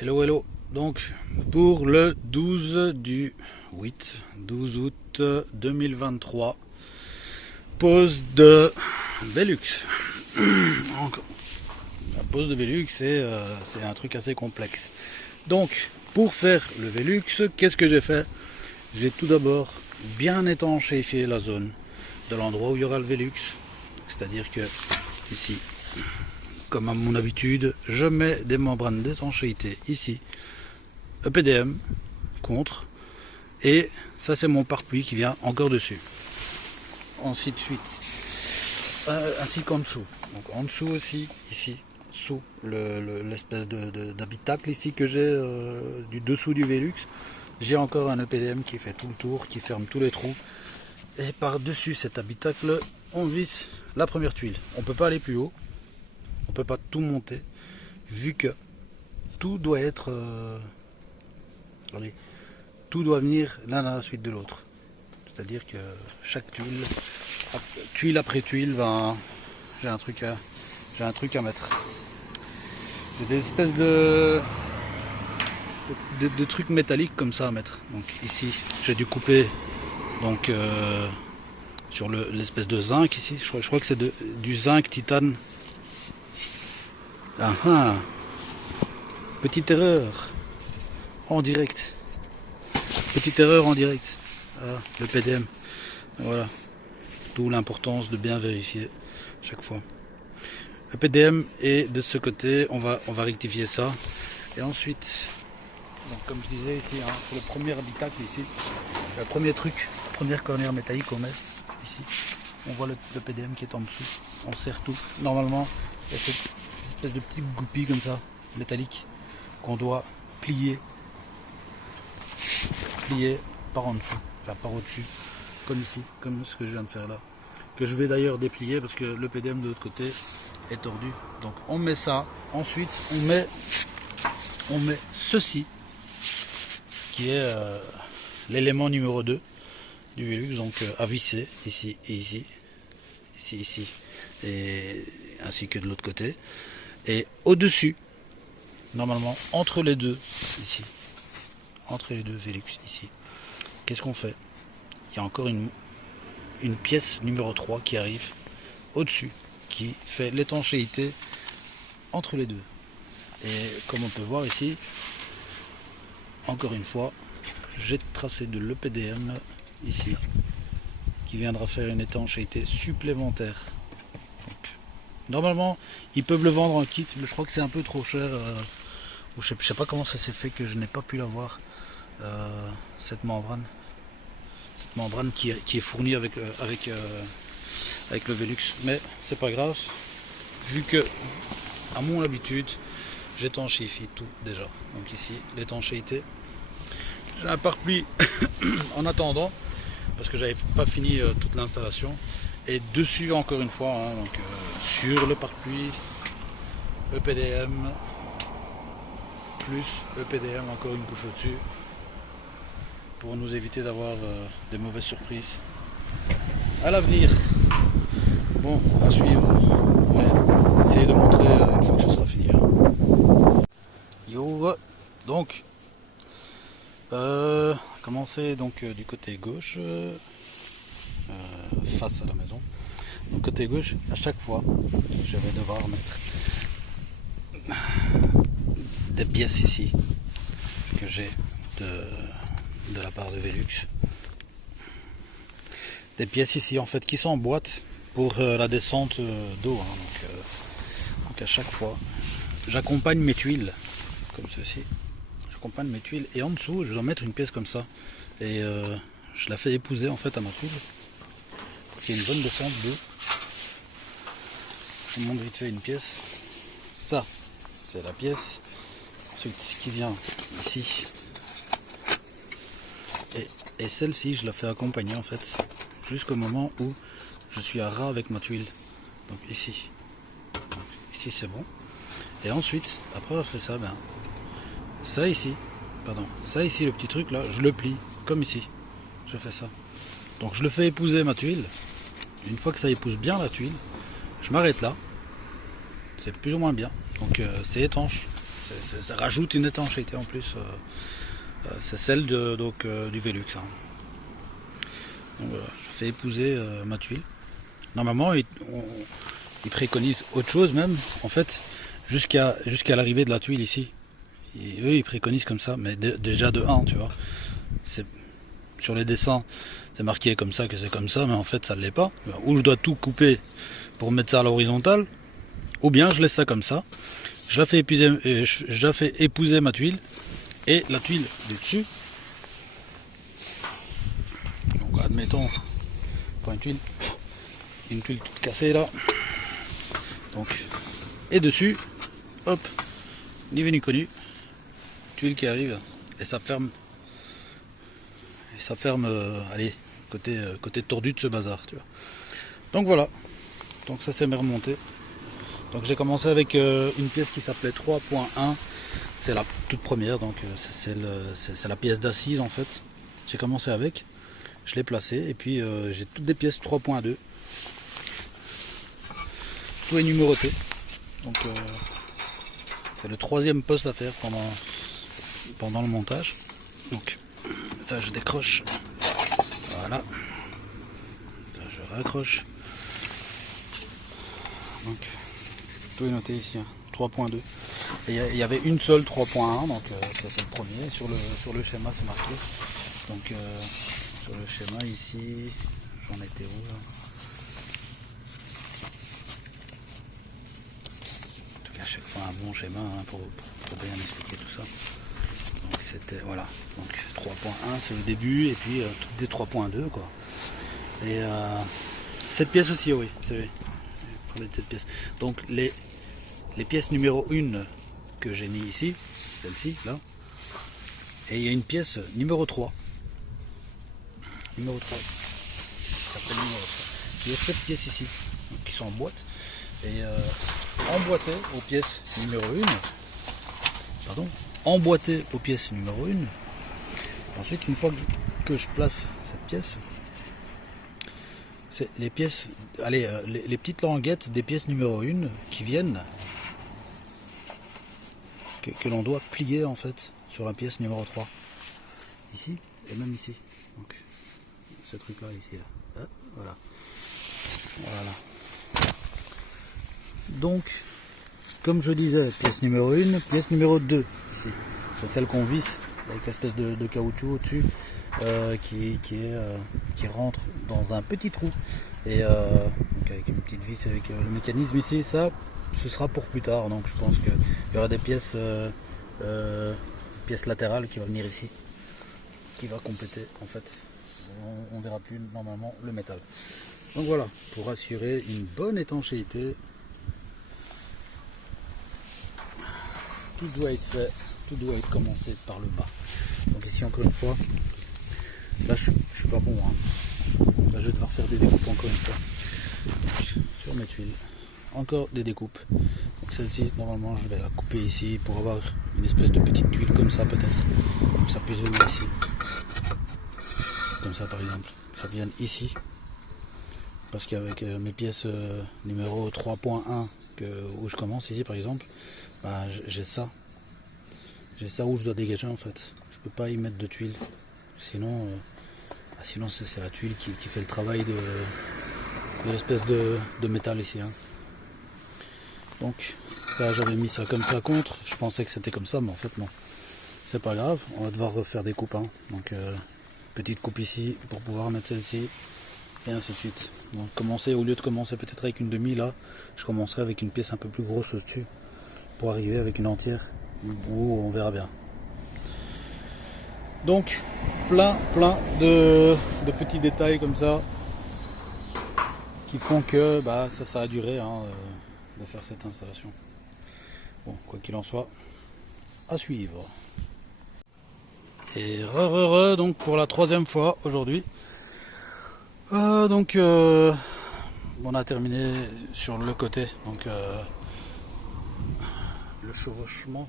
Hello hello, donc pour le 12 du 12 août 2023, pose de Velux. La pose de Velux c'est un truc assez complexe. Donc pour faire le Velux, qu'est-ce que j'ai fait? J'ai tout d'abord bien étanchéifié la zone de l'endroit où il y aura le Velux, c'est-à-dire que ici, comme à mon habitude, je mets des membranes d'étanchéité ici, EPDM contre, et ça c'est mon pare-pluie qui vient encore dessus. Ainsi de suite, ainsi qu'en dessous. Donc en dessous aussi, ici, sous l'espèce d'habitacle ici que j'ai du dessous du Velux, j'ai encore un EPDM qui fait tout le tour, qui ferme tous les trous. Et par-dessus cet habitacle, on visse la première tuile. On ne peut pas aller plus haut. On peut pas tout monter, vu que tout doit être... tout doit venir l'un à la suite de l'autre. C'est-à-dire que chaque tuile après tuile, j'ai un truc à mettre. J'ai des espèces de trucs métalliques comme ça à mettre. Donc ici, j'ai dû couper donc, sur l'espèce de zinc ici. Je crois que c'est du zinc titane. Ah ah, petite erreur en direct. Petite erreur en direct. Ah, le PDM. Voilà. D'où l'importance de bien vérifier chaque fois. Le PDM est de ce côté. On va rectifier ça. Et ensuite, donc comme je disais ici, hein, pour le premier habitacle ici, le premier truc, première cornière métallique qu'on met ici. On voit le PDM qui est en dessous. On serre tout. Normalement, il y a cette espèce de petite goupille comme ça, métallique, qu'on doit plier par en dessous, enfin par au-dessus, comme ici, comme ce que je viens de faire là, que je vais d'ailleurs déplier parce que le PDM de l'autre côté est tordu. Donc on met ça, ensuite on met ceci qui est l'élément numéro 2 du Velux, donc à visser ici et ici, et ainsi que de l'autre côté. Et au-dessus, normalement, entre les deux, ici, entre les deux Velux, ici, qu'est-ce qu'on fait? Il y a encore une pièce numéro 3 qui arrive au-dessus, qui fait l'étanchéité entre les deux. Et comme on peut voir ici, encore une fois, j'ai tracé de l'EPDM ici, qui viendra faire une étanchéité supplémentaire. Donc, normalement, ils peuvent le vendre en kit, mais je crois que c'est un peu trop cher. Ou je sais pas comment ça s'est fait que je n'ai pas pu l'avoir, cette membrane. Cette membrane qui est fournie avec le Velux. Mais c'est pas grave, vu que, à mon habitude, j'étanchéifie tout déjà. Donc ici, l'étanchéité. J'ai un pare-pluie en attendant, parce que j'avais pas fini toute l'installation. Et dessus, encore une fois, hein, donc, sur le pare-pluie, EPDM, plus EPDM, encore une couche au-dessus, pour nous éviter d'avoir des mauvaises surprises à l'avenir. Bon, à suivre. Ouais, essayer de montrer une fois que ce sera fini. Yo, donc, commencer donc du côté gauche. Face à la maison. Donc côté gauche, à chaque fois, je vais devoir mettre des pièces ici que j'ai de la part de Velux. Des pièces ici en fait qui sont en boîte pour la descente d'eau. Hein. Donc à chaque fois, j'accompagne mes tuiles comme ceci. J'accompagne mes tuiles et en dessous, je dois mettre une pièce comme ça. Et je la fais épouser en fait à ma tuile. Il y a une bonne descente d'eau. Je vous montre vite fait une pièce. Ça, c'est la pièce. Ensuite, qui vient ici. Et celle-ci, je la fais accompagner en fait, jusqu'au moment où je suis à ras avec ma tuile. Donc ici. Donc, ici, c'est bon. Et ensuite, après avoir fait ça, ça ici, le petit truc là, je le plie, comme ici. Je fais ça. Donc je le fais épouser ma tuile. Une fois que ça épouse bien la tuile, je m'arrête là. C'est plus ou moins bien. Donc c'est étanche. Ça rajoute une étanchéité en plus. C'est celle du Velux. Hein. Donc voilà, je fais épouser ma tuile. Normalement, ils préconisent autre chose même, en fait, jusqu'à l'arrivée de la tuile ici. Et eux, ils préconisent comme ça, mais déjà de 1, tu vois. Sur les dessins, c'est marqué comme ça que c'est comme ça, mais en fait, ça ne l'est pas. Ou je dois tout couper pour mettre ça à l'horizontale, ou bien je laisse ça comme ça. Je la fais épouser ma tuile, et la tuile du dessus. Donc, admettons, pour une tuile toute cassée là. Donc, et dessus, hop, ni vu ni connu, tuile qui arrive, et ça ferme. Et ça ferme, allez, côté tordu de ce bazar, tu vois. Donc voilà, donc ça c'est mes remontées. Donc j'ai commencé avec une pièce qui s'appelait 3.1, c'est la toute première, donc c'est la pièce d'assise en fait. J'ai commencé avec, je l'ai placée, et puis j'ai toutes des pièces 3.2. Tout est numéroté, donc c'est le 3e poste à faire pendant le montage. Donc ça je décroche, voilà, ça je raccroche, donc tout est noté ici, hein, 3.2, et il y avait une seule 3.1, donc ça c'est le premier, sur le schéma c'est marqué, donc sur le schéma ici, j'en étais où là ? En tout cas à chaque fois un bon schéma hein, pour bien expliquer tout ça. Donc c'était voilà, donc 3.1 c'est le début, et puis toutes des 3.2 quoi. Et cette pièce aussi, oui, c'est vrai. Cette pièce. Donc les pièces numéro 1 que j'ai mis ici, celle-ci là, et il y a une pièce numéro 3. Numéro 3. Il y a cette pièce ici, donc, qui sont en boîte. Et emboîtées aux pièces numéro 1. Pardon. Emboîté aux pièces numéro 1. Ensuite, une fois que je place cette pièce, c'est les pièces, allez, les petites languettes des pièces numéro 1 qui viennent, que l'on doit plier en fait sur la pièce numéro 3. Ici et même ici. Donc, ce truc là ici là. Voilà. Voilà. Donc, comme je disais, pièce numéro 1, pièce numéro 2 ici. C'est celle qu'on visse avec l'espèce de caoutchouc au-dessus qui rentre dans un petit trou. Et donc avec une petite vis avec le mécanisme ici, ça ce sera pour plus tard. Donc je pense qu'il y aura des pièces latérales qui vont venir ici, qui va compléter en fait. On verra plus normalement le métal. Donc voilà, pour assurer une bonne étanchéité. Tout doit être fait, tout doit être commencé par le bas. Donc ici encore une fois, là je suis pas bon. Hein. Là je vais devoir faire des découpes encore une fois. Donc, sur mes tuiles, encore des découpes. Donc celle-ci, normalement je vais la couper ici pour avoir une espèce de petite tuile comme ça peut-être. Comme ça puisse venir ici. Comme ça par exemple, ça vient ici. Parce qu'avec mes pièces numéro 3.1 où je commence ici par exemple, bah, j'ai ça où je dois dégager en fait. Je peux pas y mettre de tuile, sinon c'est la tuile qui fait le travail de l'espèce de métal ici. Hein. Donc ça, j'avais mis ça comme ça contre, je pensais que c'était comme ça, mais en fait non, c'est pas grave, on va devoir refaire des coupes. Hein. Donc petite coupe ici pour pouvoir mettre celle-ci, et ainsi de suite. Donc au lieu de commencer peut-être avec une demi, là je commencerai avec une pièce un peu plus grosse au-dessus pour arriver avec une entière où on verra bien. Donc plein de petits détails comme ça qui font que bah, ça a duré hein, de faire cette installation. Bon, quoi qu'il en soit, à suivre. Et donc pour la 3e fois aujourd'hui. Donc on a terminé sur le côté, donc le chevauchement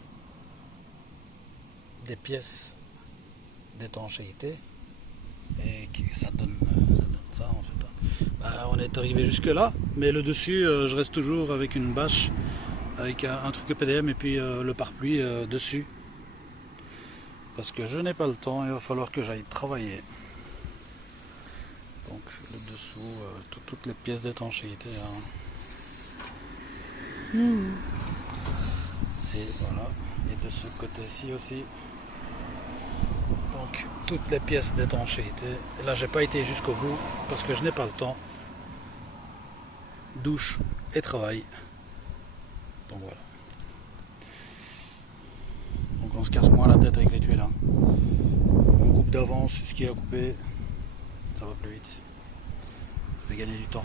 des pièces d'étanchéité, et ça donne ça en fait. Bah, on est arrivé jusque là, mais le dessus je reste toujours avec une bâche avec un truc EPDM et puis le pare-pluie dessus. Parce que je n'ai pas le temps, il va falloir que j'aille travailler. Donc le dessous, toutes les pièces d'étanchéité. Hein. Et voilà, et de ce côté-ci aussi. Donc toutes les pièces d'étanchéité. Et là j'ai pas été jusqu'au bout parce que je n'ai pas le temps. Douche et travail. Donc voilà. Donc on se casse moins la tête avec les tuiles. Hein. On coupe d'avance ce qui est à couper. Ça va plus vite. Je vais gagner du temps.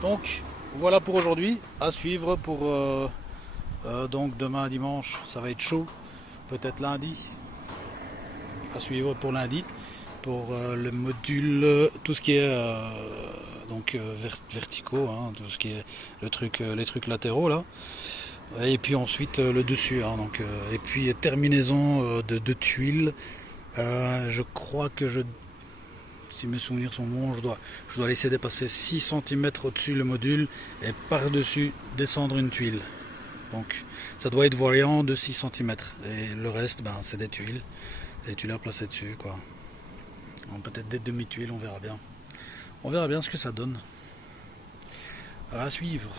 Donc voilà pour aujourd'hui. À suivre pour donc demain dimanche, ça va être chaud. Peut-être lundi. À suivre pour lundi. Pour le module, tout ce qui est donc verticaux, hein, tout ce qui est les trucs latéraux là. Et puis ensuite le dessus. Hein, donc, et puis terminaison de tuiles. Je crois que si mes souvenirs sont bons, je dois laisser dépasser 6 cm au-dessus le module et par-dessus descendre une tuile. Donc ça doit être voyant de 6 cm. Et le reste, ben, c'est des tuiles à placer dessus, quoi. Peut-être des demi-tuiles, on verra bien. On verra bien ce que ça donne. À suivre.